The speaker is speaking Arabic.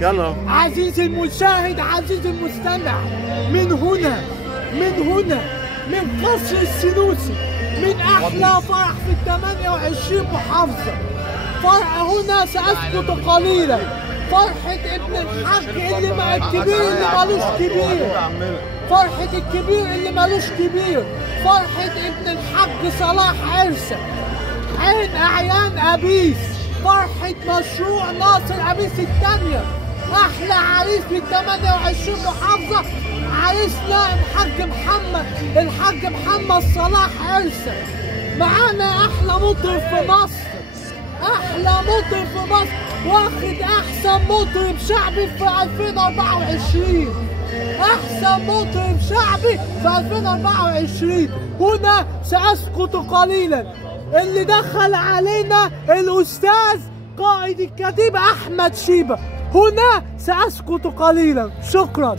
يلا عزيزي المشاهد، عزيزي المستمع، من قصر السنوسي، من احلى فرح في ال 28 محافظه. فرح هنا ساسكت قليلا، فرحه ابن الحاج اللي مع الكبير اللي مالوش كبير، فرحه الكبير اللي مالوش كبير، فرحه ابن الحاج صلاح عرسه عين اعيان ابيس، فرحه مشروع ناصر ابيس الثانيه. احلى عريس في 28 محافظه، عريسنا الحاج محمد صلاح عرسه. معانا احلى مطرب في مصر، احلى مطرب في مصر، واخد احسن مطرب شعبي في 2024، احسن مطرب شعبي في 2024. هنا ساسكت قليلا. اللي دخل علينا الاستاذ قائد الكتيبه احمد شيبه. هنا ساسكت قليلا. شكرا.